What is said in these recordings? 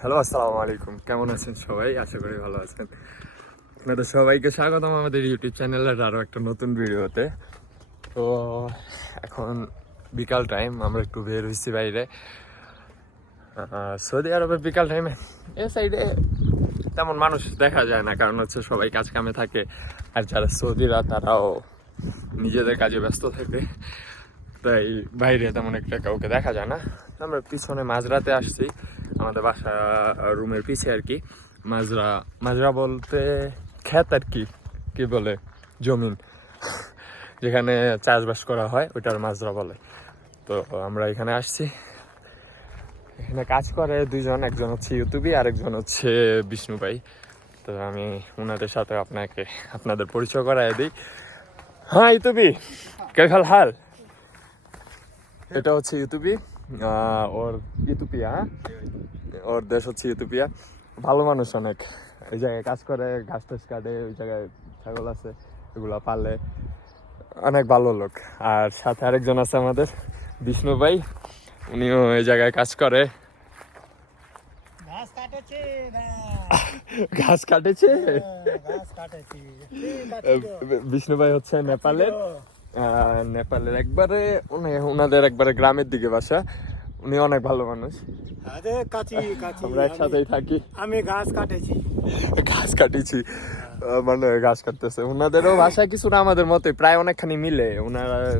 Hello, আসসালামু আলাইকুম। কেমন আছেন সবাই? আশা করি ভালো আছেন। আপনাদের সবাইকে স্বাগতম আমাদের ইউটিউব চ্যানেলের আরও একটা নতুন ভিডিওতে। তো এখন বিকাল টাইম, আমরা একটু বের হয়েছি বাইরে। সৌদি আরবের বিকাল টাইমে এ সাইডে তেমন মানুষ দেখা যায় না, কারণ হচ্ছে সবাই কাজ কামে থাকে, আর যারা সৌদিরা তারাও নিজেদের কাজে ব্যস্ত থাকে, তাই বাইরে তেমন একটা কাউকে দেখা যায় না। আমরা পিছনে মাঝরাতে আসছি, আমাদের বাসা রুমের পিছে আর কি। মাজরা বলতে ক্ষেত আর কি, কি বলে জমিন যেখানে চাষবাস করা হয় ওইটার মাজরা বলে। তো আমরা এখানে আসছি, এখানে কাজ করে দুইজন, একজন হচ্ছে ইউটিউবি আর একজন হচ্ছে বিষ্ণু ভাই। তো আমি ওনাদের সাথে আপনাদের পরিচয় করাই দিই। হ্যাঁ ইউটিউবি, কেফাল হাল? এটা হচ্ছে ইউটিউবি, ওর ইউটোপিয়া, ওর দেশ হচ্ছে ইউটোপিয়া। ভালো মানুষ অনেক, এই জায়গায় কাজ করে, ঘাস টাস কাটে, ওই জায়গায় ছাগল আছে এগুলো পালে, অনেক ভালো লোক। আর সাথে আরেকজন আছে আমাদের বিষ্ণু ভাই, উনিও এই জায়গায় কাজ করে। ঘাস কাটেছে। বিষ্ণু ভাই হচ্ছে নেপালের একবারে ওনাদের একবারে গ্রামের দিকে বাসা। উনি অনেক ভালো মানুষ, আমরা একসাথেই থাকি। আমি ঘাস কাটিছি, মানে ঘাস কাটতেছে। ওনাদেরও ভাষা কিছুটা আমাদের মতোই, প্রায় অনেকখানি মিলে।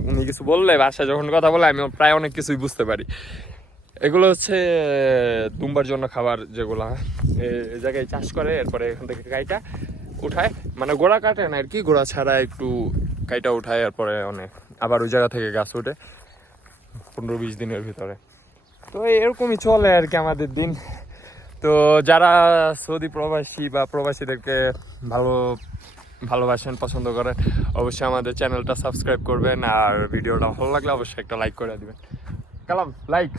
উনি কিছু বললে ভাষা যখন কথা বলে আমি প্রায় অনেক কিছুই বুঝতে পারি। এগুলো হচ্ছে দুম্বার জন্য খাবার, যেগুলা এই জায়গায় চাষ করে, এরপরে এখান থেকে কাইটা উঠায়, মানে গোড়া কাটে না আর কি, গোড়া ছাড়া একটু কাইটা উঠায়, এরপরে অনেক আবার ওই জায়গা থেকে গাছ ওঠে 15-20 দিনের ভিতরে। তো এরকমই চলে আর কি আমাদের দিন। তো যারা সৌদি প্রবাসী বা প্রবাসীদেরকে ভালোবাসেন, পছন্দ করেন, অবশ্যই আমাদের চ্যানেলটা সাবস্ক্রাইব করবেন, আর ভিডিওটা ভালো লাগলে অবশ্যই একটা লাইক করে দিবেন। কালাম like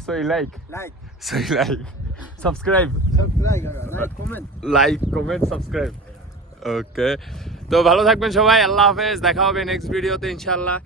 subscribe, like comment subscribe. Okay, তো ভালো থাকবেন সবাই, আল্লাহ হাফেজ, দেখা হবে নেক্সট ভিডিওতে ইনশাল্লাহ।